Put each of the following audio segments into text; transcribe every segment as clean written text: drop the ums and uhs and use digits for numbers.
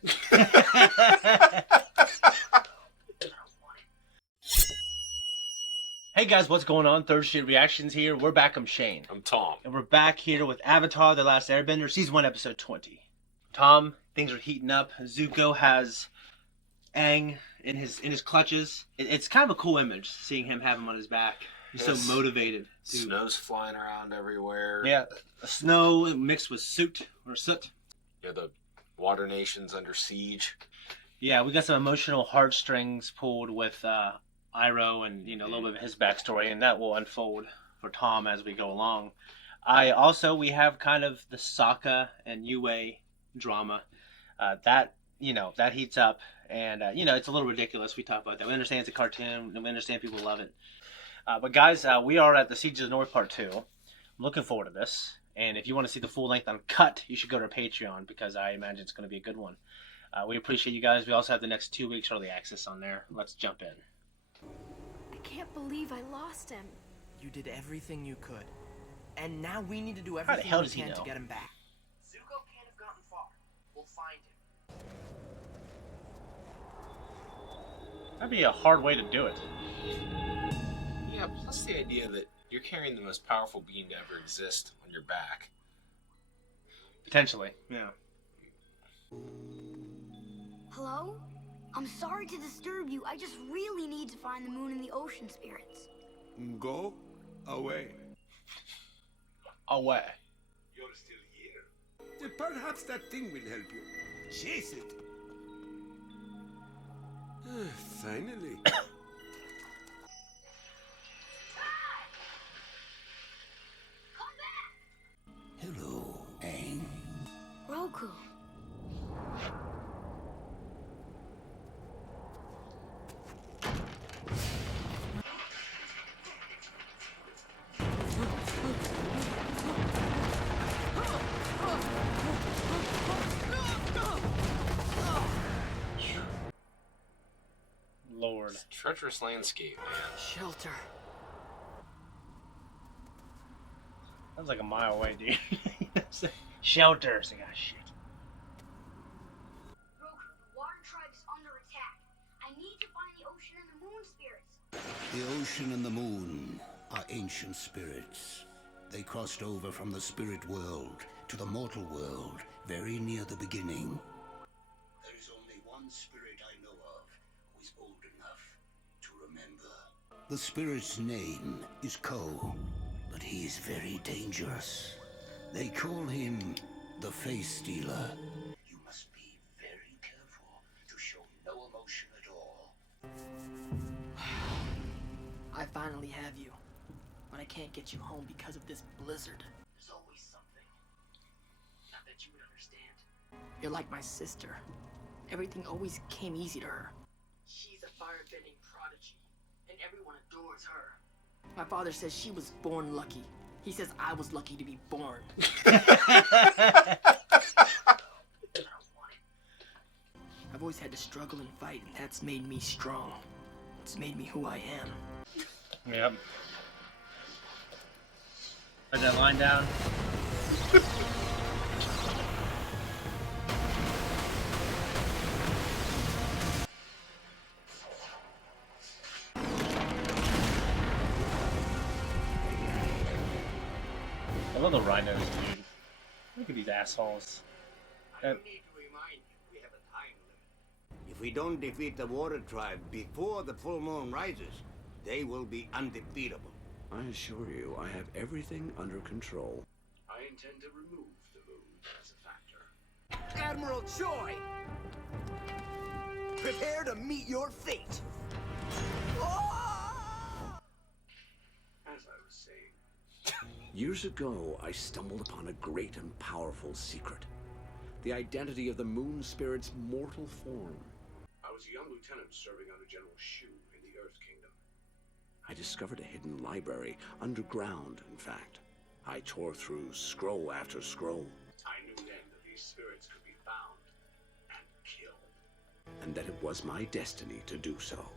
Hey guys, what's going on? Third Street Reactions here. We're back. I'm Shane. I'm Tom. And we're back here with Avatar: The Last Airbender, Season 1, Episode 20. Tom, things are heating up. Zuko has Aang in his clutches. It's kind of a cool image, seeing him have him on his back. He's so motivated. Snow's flying around everywhere. Yeah, snow mixed with soot. Yeah, the Water Nation's under siege. Yeah, we got some emotional heartstrings pulled with Iroh and, a little bit of his backstory, and that will unfold for Tom as we go along. We have kind of the Sokka and Yue drama. That heats up, and, it's a little ridiculous. We talk about that. We understand it's a cartoon, and we understand people love it. But guys, we are at the Siege of the North Part 2. I'm looking forward to this. And if you want to see the full length uncut, you should go to our Patreon, because I imagine it's going to be a good one. We appreciate you guys. We also have the next 2 weeks early access on there. Let's jump in. I can't believe I lost him. You did everything you could. And now we need to do How everything the hell we does he can know? to get him back. Zuko can't have gotten far. We'll find him. That'd be a hard way to do it. Yeah, plus the idea that you're carrying the most powerful being to ever exist on your back. Potentially, yeah. Hello? I'm sorry to disturb you. I just really need to find the moon and the ocean spirits. Go away. Away. You're still here. Perhaps that thing will help you. Chase it. Finally. Hello, Aang. Roku. Lord. It's a treacherous landscape, man. Shelter. That was like a mile away, dude. Shelter. It's like, ah, shit. Roku, the water tribe is under attack. I need to find the ocean and the moon spirits. The ocean and the moon are ancient spirits. They crossed over from the spirit world to the mortal world very near the beginning. There is only one spirit I know of who is old enough to remember. The spirit's name is Ko, but he is very dangerous. They call him the Face Stealer. You must be very careful to show no emotion at all. I finally have you. But I can't get you home because of this blizzard. There's always something. Not that you would understand. You're like my sister. Everything always came easy to her. She's a firebending prodigy, and everyone adores her. My father says she was born lucky. He says I was lucky to be born. I've always had to struggle and fight, and that's made me strong. It's made me who I am. Yep. Put that line down. I love the rhinos, dude. Look at these assholes. I don't need to remind you, we have a time limit. If we don't defeat the water tribe before the full moon rises, they will be undefeatable. I assure you, I have everything under control. I intend to remove the moon as a factor. Admiral Choi! Prepare to meet your fate! As I was saying, Years ago, I stumbled upon a great and powerful secret. The identity of the moon spirit's mortal form. I was a young lieutenant serving under General Shu in the Earth Kingdom. I discovered a hidden library, underground, in fact. I tore through scroll after scroll. I knew then that these spirits could be found and killed. And that it was my destiny to do so.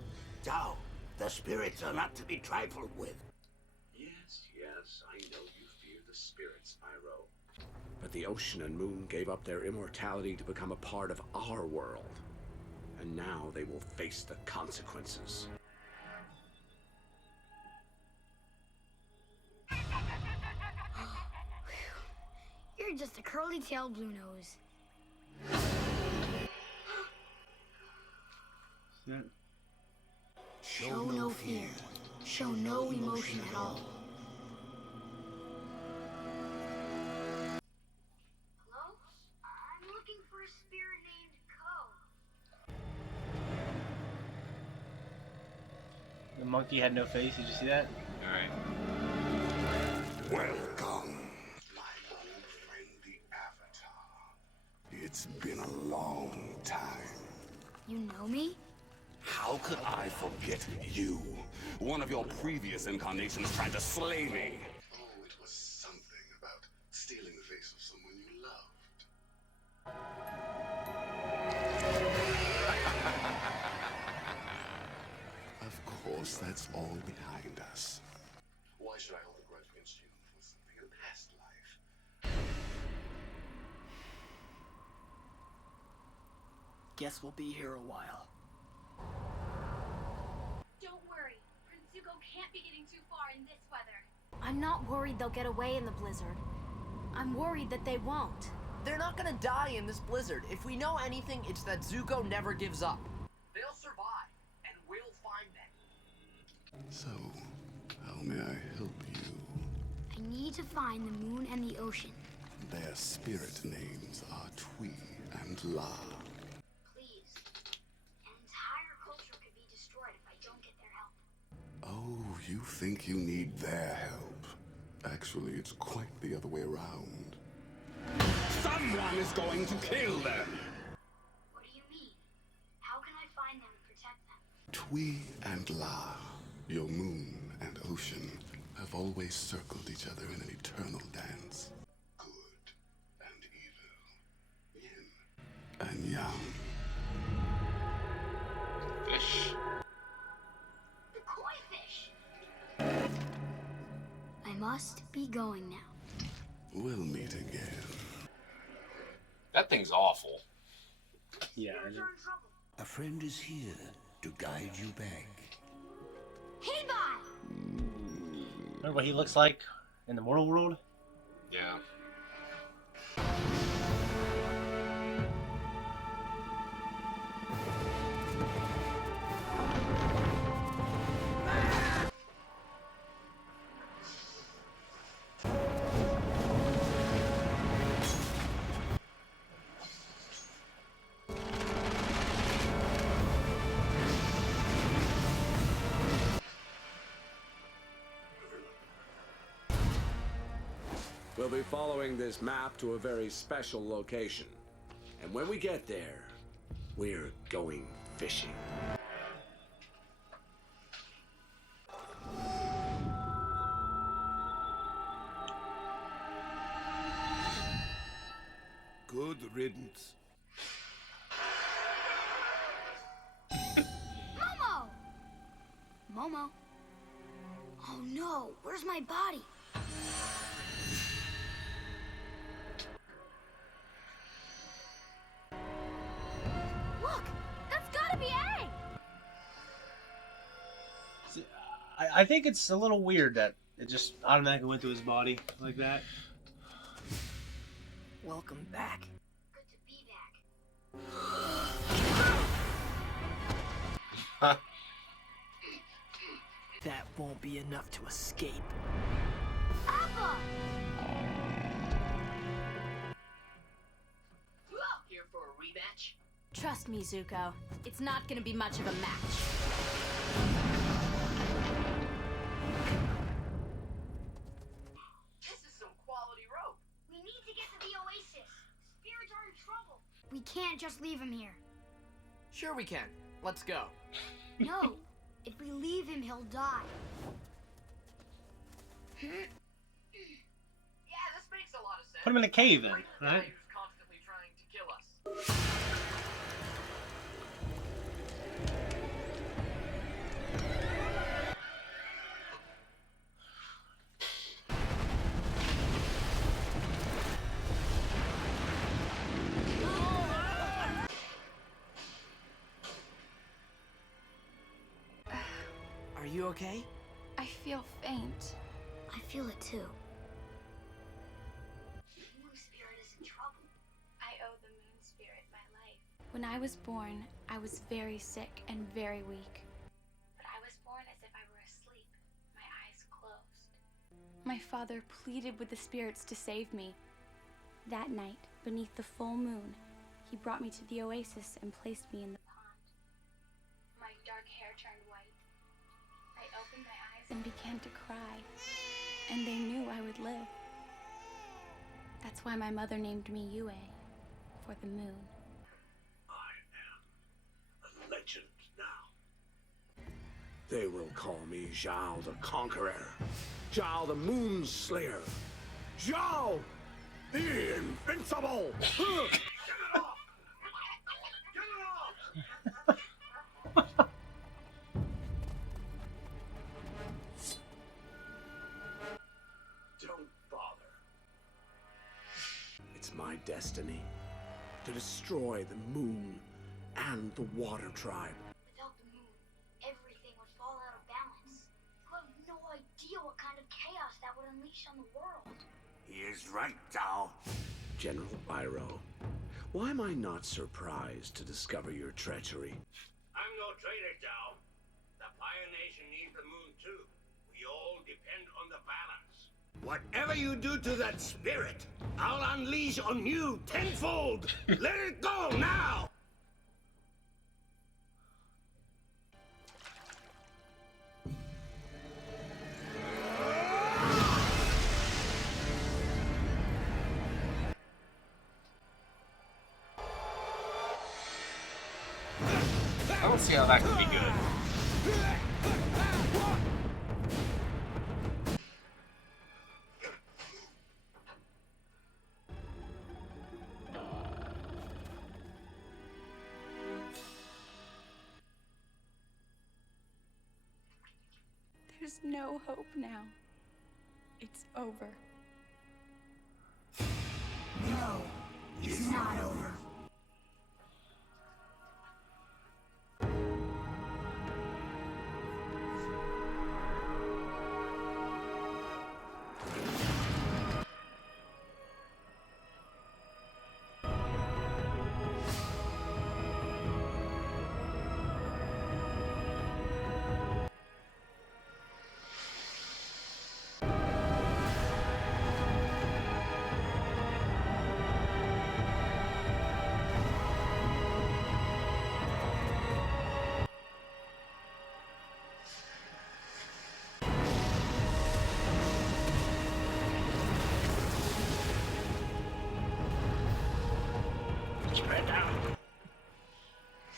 Zhao, the spirits are not to be trifled with. Yes, I know you fear the spirits, Iroh. But But the ocean and moon gave up their immortality to become a part of our world. And now they will face the consequences. You're just a curly-tailed blue nose. Show no fear. Show no emotion at all. Hello? I'm looking for a spirit named Co. The monkey had no face. Did you see that? All right. Welcome, my old friend, the Avatar. It's been a long time. You know me? How could I forget you? One of your previous incarnations tried to slay me. Oh, it was something about stealing the face of someone you loved. Of course, that's all behind us. Why should I hold a grudge against you for something in a past life? Guess we'll be here a while. Don't worry. Prince Zuko can't be getting too far in this weather. I'm not worried they'll get away in the blizzard. I'm worried that they won't. They're not gonna die in this blizzard. If we know anything, it's that Zuko never gives up. They'll survive, and we'll find them. So, how may I help you? I need to find the moon and the ocean. Their spirit names are Twi and La. Please. An entire culture could be destroyed if I don't get their help. Oh, you think you need their help. Actually, it's quite the other way around. Someone is going to kill them! What do you mean? How can I find them and protect them? Twi and La, your moon and ocean, have always circled each other in an eternal dance. Good and evil. Yin and yang. Fish. The koi fish! I must be going now. We'll meet again. That thing's awful. Yeah. Spirits are in trouble. A friend is here to guide you back. Hey, bye! Remember what he looks like in the mortal world? Yeah. We'll be following this map to a very special location. And when we get there, we're going fishing. Good riddance. Momo! Momo? Oh no, where's my body? Look! That's gotta be Aang! I think it's a little weird that it just automatically went to his body like that. Welcome back. Good to be back. That won't be enough to escape. Appa! Here for a rematch? Trust me, Zuko. It's not gonna be much of a match. This is some quality rope. We need to get to the oasis. Spirits are in trouble. We can't just leave him here. Sure we can. Let's go. No. If we leave him, he'll die. Yeah, this makes a lot of sense. Put him in a cave then, Right? right? Who's constantly trying to kill us. you okay? I feel faint. I feel it too. The moon spirit is in trouble. I owe the moon spirit my life. When I was born, I was very sick and very weak. But I was born as if I were asleep, my eyes closed. My father pleaded with the spirits to save me. That night, beneath the full moon, he brought me to the oasis and placed me in the pond. My dark hair turned white. I opened my eyes And began to cry, and they knew I would live. That's why my mother named me Yue, for the moon. I am a legend now. They will call me Zhao the Conqueror, Zhao the Moon Slayer, Zhao the Invincible! Get it off! Get it off! Don't bother. It's my destiny to destroy the moon and the water tribe. Without the moon, everything would fall out of balance. You have no idea what kind of chaos that would unleash on the world. He is right, Zhao. General Iroh, why am I not surprised to discover your treachery? I'm no traitor, Zhao. The Fire Nation needs the moon too. We all depend on the balance. Whatever you do to that spirit, I'll unleash on you tenfold. Let it go now! I don't see how that could be good. There's no hope now. It's over. No, it's not over.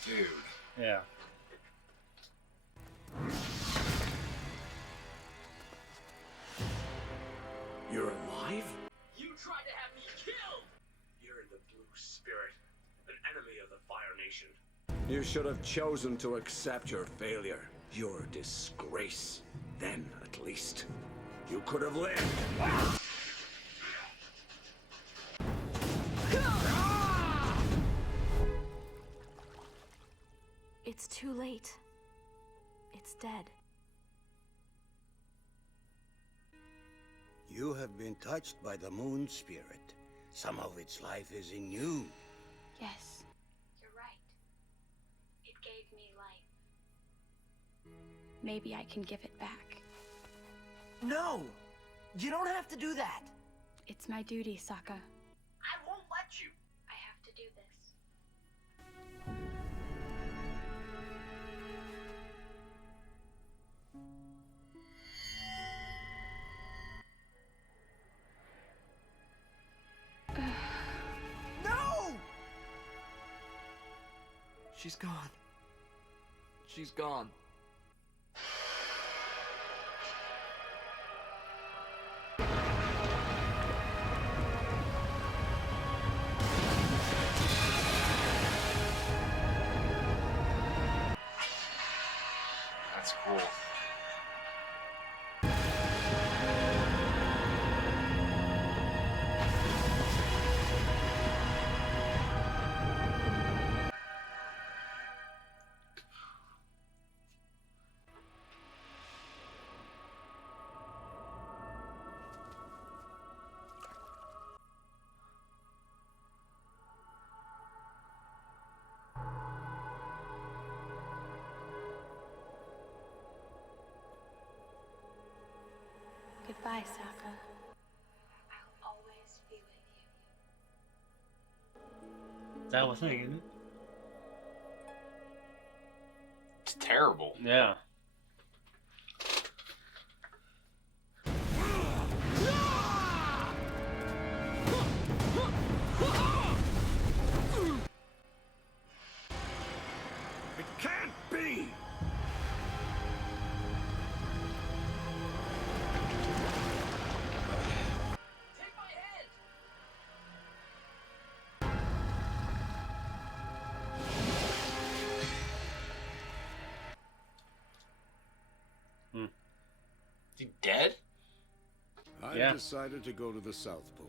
Dude. Yeah. You're alive? You tried to have me killed! You're the Blue Spirit, an enemy of the Fire Nation. You should have chosen to accept your failure, your disgrace. Then, at least, you could have lived. It's too late. It's dead. You have been touched by the moon spirit. Some of its life is in you. Yes. You're right. It gave me life. Maybe I can give it back. No! You don't have to do that! It's my duty, Sokka. I won't let you! I have to do this. No! She's gone. She's gone. That's cool. Bye, Sokka. I'll always be with you. That was thing, isn't it? It's terrible. Yeah. It can't be! Take my hand! Is he dead? I've decided to go to the South Pole.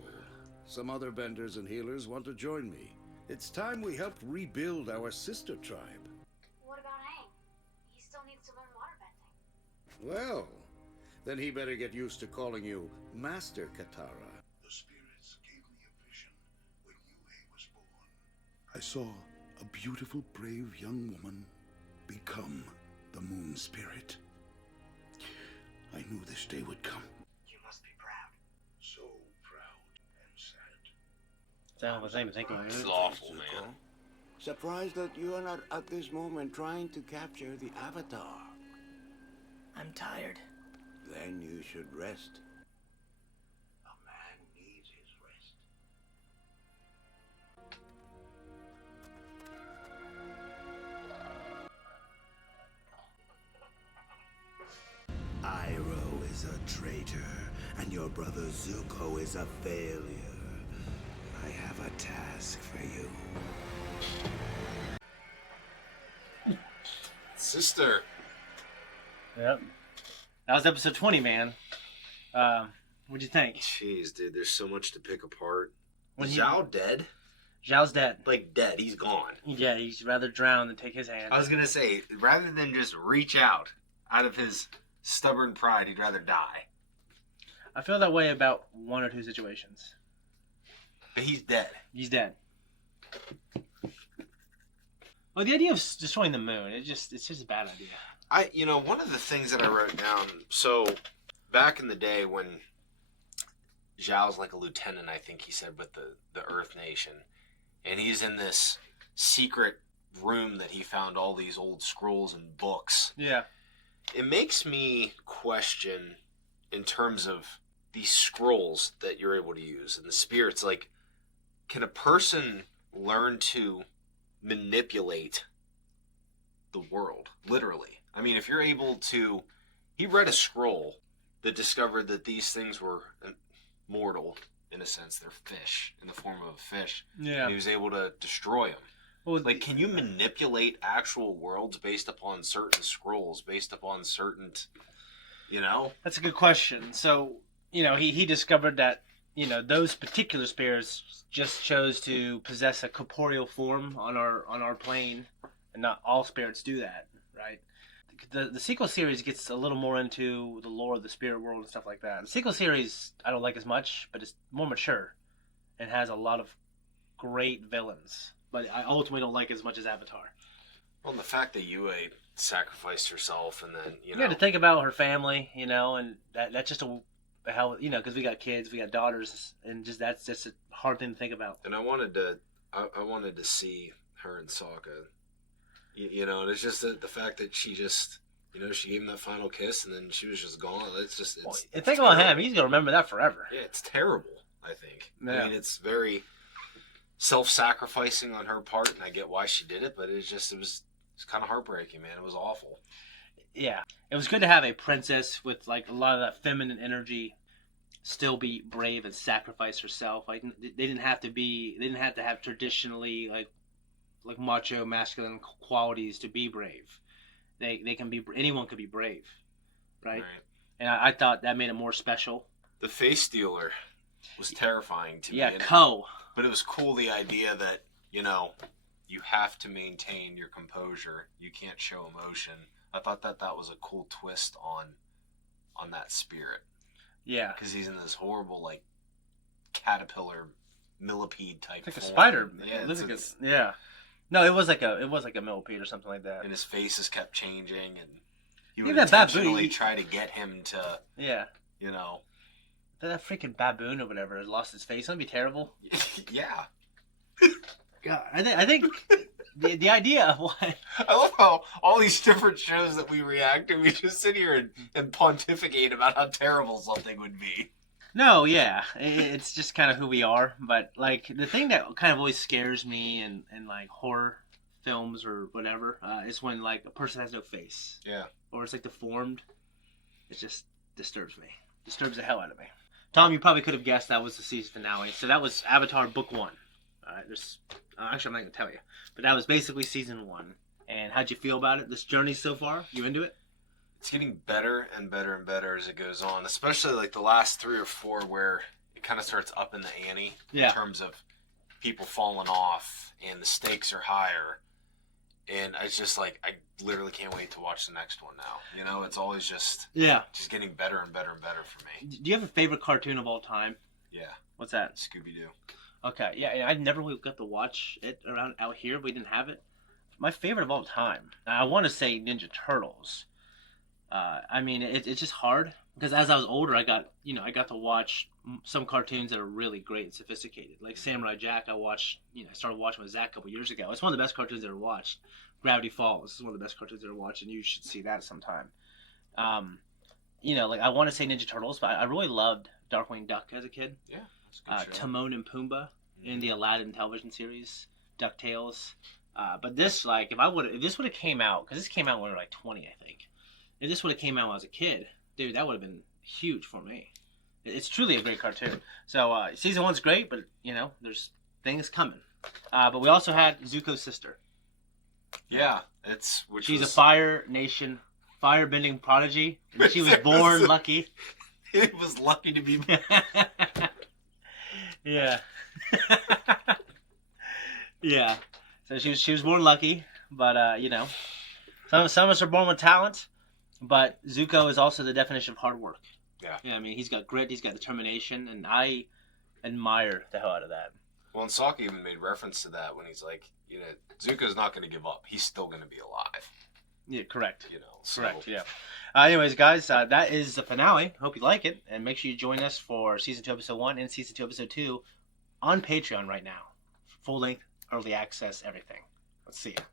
Some other benders and healers want to join me. It's time we helped rebuild our sister tribe. What about Hank? He still needs to learn waterbending. Well, then he better get used to calling you Master Katara. The spirits gave me a vision when Yue was born. I saw a beautiful, brave young woman become the Moon Spirit. I knew this day would come. You must be proud. So proud and sad. That was even thinking of This is it. awful, man. Surprised that you are not at this moment trying to capture the Avatar. I'm tired. Then you should rest. A man needs his rest. Iroh is a traitor, and your brother Zuko is a failure. I have a task for you. Sister. Yep. That was episode 20, man. What'd you think? Jeez, dude, there's so much to pick apart. When Is he- Zhao dead? Zhao's dead. Like, dead. He's gone. Yeah, he's rather drown than take his hand. I was gonna say, rather than just reach out of his stubborn pride, he'd rather die. I feel that way about one or two situations. But he's dead. He's dead. Well, the idea of destroying the moon, it's just a bad idea. One of the things that I wrote down, so back in the day when Zhao's like a lieutenant, I think he said, with the Earth Nation, and he's in this secret room that he found all these old scrolls and books. Yeah. It makes me question, in terms of these scrolls that you're able to use and the spirits, like, can a person learn to manipulate the world, literally? I mean, if you're able to... He read a scroll that discovered that these things were mortal, in a sense. They're fish, in the form of a fish. Yeah. And he was able to destroy them. Well, like, can you manipulate actual worlds based upon certain scrolls, based upon certain, That's a good question. So, he discovered that, those particular spirits just chose to possess a corporeal form on our plane, and not all spirits do that, right? The sequel series gets a little more into the lore of the spirit world and stuff like that. The sequel series I don't like as much, but it's more mature and has a lot of great villains. But I ultimately don't like it as much as Avatar. Well, and the fact that Yue sacrificed herself and then, You got to think about her family, and that's just a hell, because we got kids, we got daughters, and that's just a hard thing to think about. And I wanted to see her and Sokka, and it's just the fact that she just, she gave him that final kiss and then she was just gone. And think about him; he's gonna remember that forever. Yeah, it's terrible. I think. Yeah. I mean, it's very self-sacrificing on her part, and I get why she did it, but it was kind of heartbreaking, man. It was awful. Yeah, it was good to have a princess with like a lot of that feminine energy still be brave and sacrifice herself. Like they didn't have to have traditionally like macho masculine qualities to be brave. They can be, anyone could be brave, right? And I thought that made it more special. The face stealer was terrifying to me. Yeah, Ko. But it was cool, the idea that, you have to maintain your composure. You can't show emotion. I thought that was a cool twist on that spirit. Yeah. Because he's in this horrible, like, caterpillar millipede type Like a form. spider. Yeah, yeah. No, it was like a millipede or something like that. And his faces kept changing, and he Even would that baboon, intentionally try to get him to, yeah, that freaking baboon or whatever has lost his face. That'd be terrible. Yeah. God, I think the idea of what. I love how all these different shows that we react to, we just sit here and pontificate about how terrible something would be. No, yeah, it's just kind of who we are. But like the thing that kind of always scares me in like horror films or whatever is when like a person has no face. Yeah. Or it's like deformed. It just disturbs me. Disturbs the hell out of me. Tom, you probably could have guessed that was the season finale. So that was Avatar Book 1. All right, there's actually I'm not gonna tell you, but that was basically season 1. And how'd you feel about it? This journey so far? You into it? It's getting better and better and better as it goes on, especially like the last 3 or 4 where it kind of starts up in the ante in terms of people falling off and the stakes are higher. And it's just like, I literally can't wait to watch the next one now. You know, it's always just getting better and better and better for me. Do you have a favorite cartoon of all time? Yeah. What's that? Scooby-Doo. Okay, yeah, I never really got to watch it around out here. We didn't have it. My favorite of all time, I want to say Ninja Turtles. I mean, it's just hard because as I was older, I got to watch some cartoons that are really great and sophisticated. Like Samurai Jack, I started watching with Zach a couple years ago. It's one of the best cartoons I ever watched. Gravity Falls is one of the best cartoons I ever watched, and you should see that sometime. Like I want to say Ninja Turtles, but I really loved Darkwing Duck as a kid. Yeah, that's a good show. Timon and Pumbaa in the Aladdin television series, DuckTales. But this, like, if this would have came out, because this came out when we were like 20, I think. If this would have came out when I was a kid, dude, that would have been huge for me. It's truly a great cartoon. So season 1's great, but there's things coming. But we also had Zuko's sister. Yeah, she's a Fire Nation firebending prodigy. And she was born lucky. It was lucky to be. Yeah. Yeah. So she was born lucky, but some of us are born with talent. But Zuko is also the definition of hard work. Yeah. I mean, he's got grit, he's got determination, and I admire the hell out of that. Well, and Sokka even made reference to that when he's like, Zuko's not going to give up. He's still going to be alive. Yeah, correct. So. Correct, yeah. Anyways, guys, that is the finale. Hope you like it, and make sure you join us for Season 2, Episode 1 and Season 2, Episode 2 on Patreon right now. Full length, early access, everything. Let's see you.